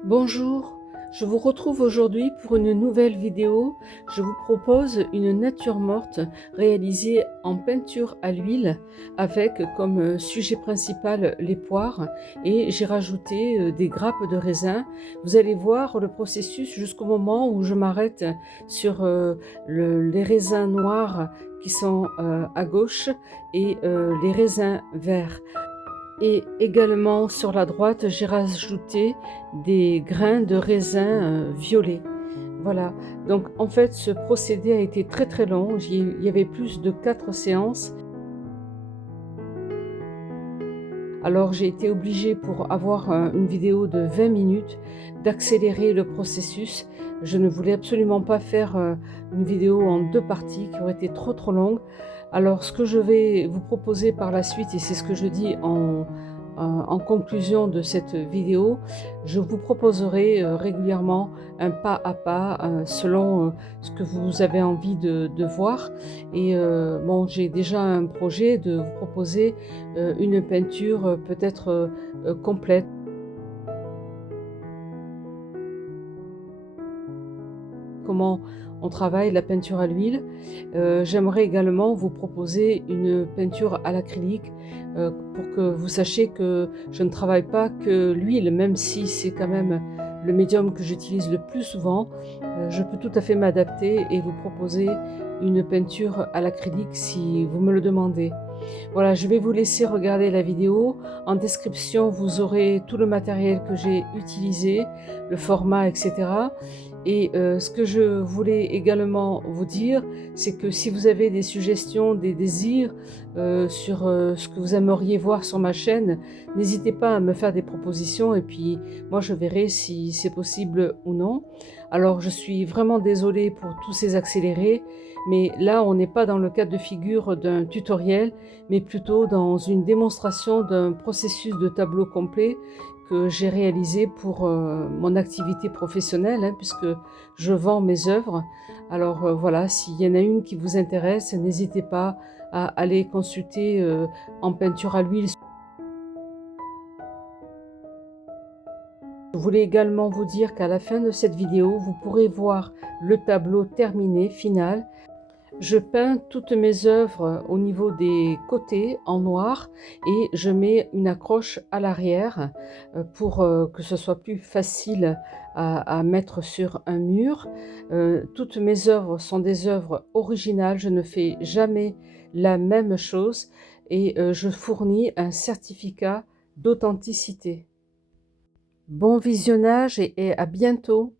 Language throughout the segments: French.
Bonjour, je vous retrouve aujourd'hui pour une nouvelle vidéo. Je vous propose une nature morte réalisée en peinture à l'huile avec comme sujet principal les poires et j'ai rajouté des grappes de raisin. Vous allez voir le processus jusqu'au moment où je m'arrête sur les raisins noirs qui sont à gauche et les raisins verts. Et également sur la droite, j'ai rajouté des grains de raisin violets. Voilà, donc en fait ce procédé a été très très long, il y avait plus de 4 séances. Alors j'ai été obligée pour avoir une vidéo de 20 minutes d'accélérer le processus. Je ne voulais absolument pas faire une vidéo en 2 parties qui aurait été trop trop longue. Alors ce que je vais vous proposer par la suite, et c'est ce que je dis en conclusion de cette vidéo, je vous proposerai régulièrement un pas à pas selon ce que vous avez envie de voir. Et bon, j'ai déjà un projet de vous proposer une peinture peut-être complète. Comment on travaille la peinture à l'huile. J'aimerais également vous proposer une peinture à l'acrylique pour que vous sachiez que je ne travaille pas que l'huile, même si c'est quand même le médium que j'utilise le plus souvent. Je peux tout à fait m'adapter et vous proposer une peinture à l'acrylique si vous me le demandez. Voilà, je vais vous laisser regarder la vidéo. En description, vous aurez tout le matériel que j'ai utilisé, le format, etc. Et ce que je voulais également vous dire, c'est que si vous avez des suggestions, des désirs sur ce que vous aimeriez voir sur ma chaîne, n'hésitez pas à me faire des propositions et puis moi je verrai si c'est possible ou non. Alors je suis vraiment désolée pour tous ces accélérés, mais là on n'est pas dans le cas de figure d'un tutoriel, mais plutôt dans une démonstration d'un processus de tableau complet que j'ai réalisé pour mon activité professionnelle, hein, puisque je vends mes œuvres. Alors voilà, s'il y en a une qui vous intéresse, n'hésitez pas à aller consulter en peinture à l'huile. Je voulais également vous dire qu'à la fin de cette vidéo, vous pourrez voir le tableau terminé, final. Je peins toutes mes œuvres au niveau des côtés en noir et je mets une accroche à l'arrière pour que ce soit plus facile à mettre sur un mur. Toutes mes œuvres sont des œuvres originales, je ne fais jamais la même chose et je fournis un certificat d'authenticité. Bon visionnage et à bientôt.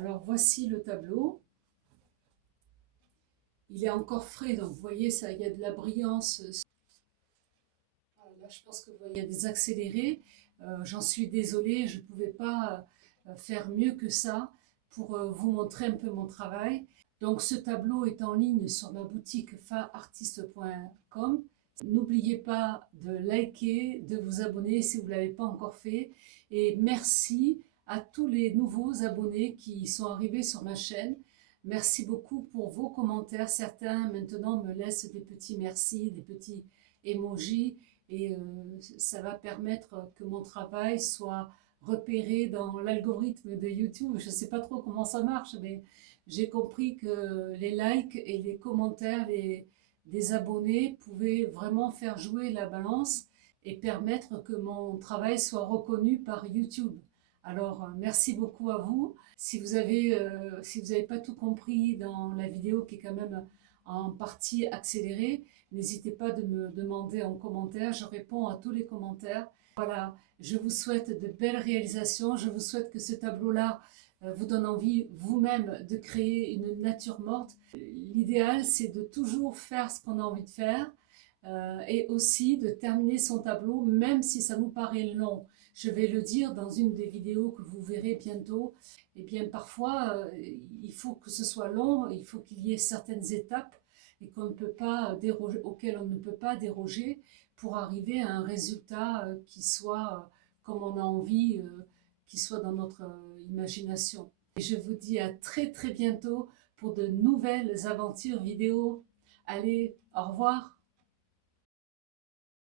Alors voici le tableau. Il est encore frais, donc vous voyez, ça, il y a de la brillance. Là, je pense que vous voyez, il y a des accélérés. J'en suis désolée, je ne pouvais pas faire mieux que ça pour vous montrer un peu mon travail. Donc ce tableau est en ligne sur ma boutique faartiste.com. N'oubliez pas de liker, de vous abonner si vous ne l'avez pas encore fait. Et merci à tous les nouveaux abonnés qui sont arrivés sur ma chaîne. Merci beaucoup pour vos commentaires. Certains maintenant me laissent des petits merci, des petits emojis. Et ça va permettre que mon travail soit repéré dans l'algorithme de YouTube. Je ne sais pas trop comment ça marche, mais j'ai compris que les likes et les commentaires des abonnés pouvaient vraiment faire jouer la balance et permettre que mon travail soit reconnu par YouTube. Alors, merci beaucoup à vous. Si vous avez pas tout compris dans la vidéo qui est quand même en partie accélérée, n'hésitez pas de me demander en commentaire. Je réponds à tous les commentaires. Voilà, je vous souhaite de belles réalisations. Je vous souhaite que ce tableau-là vous donne envie vous-même de créer une nature morte. L'idéal, c'est de toujours faire ce qu'on a envie de faire et aussi de terminer son tableau, même si ça nous paraît long. Je vais le dire dans une des vidéos que vous verrez bientôt. Eh bien, parfois, il faut que ce soit long, il faut qu'il y ait certaines étapes et qu'on ne peut pas déroger, auxquelles on ne peut pas déroger pour arriver à un résultat qui soit comme on a envie, qui soit dans notre imagination. Et je vous dis à très très bientôt pour de nouvelles aventures vidéo. Allez, au revoir!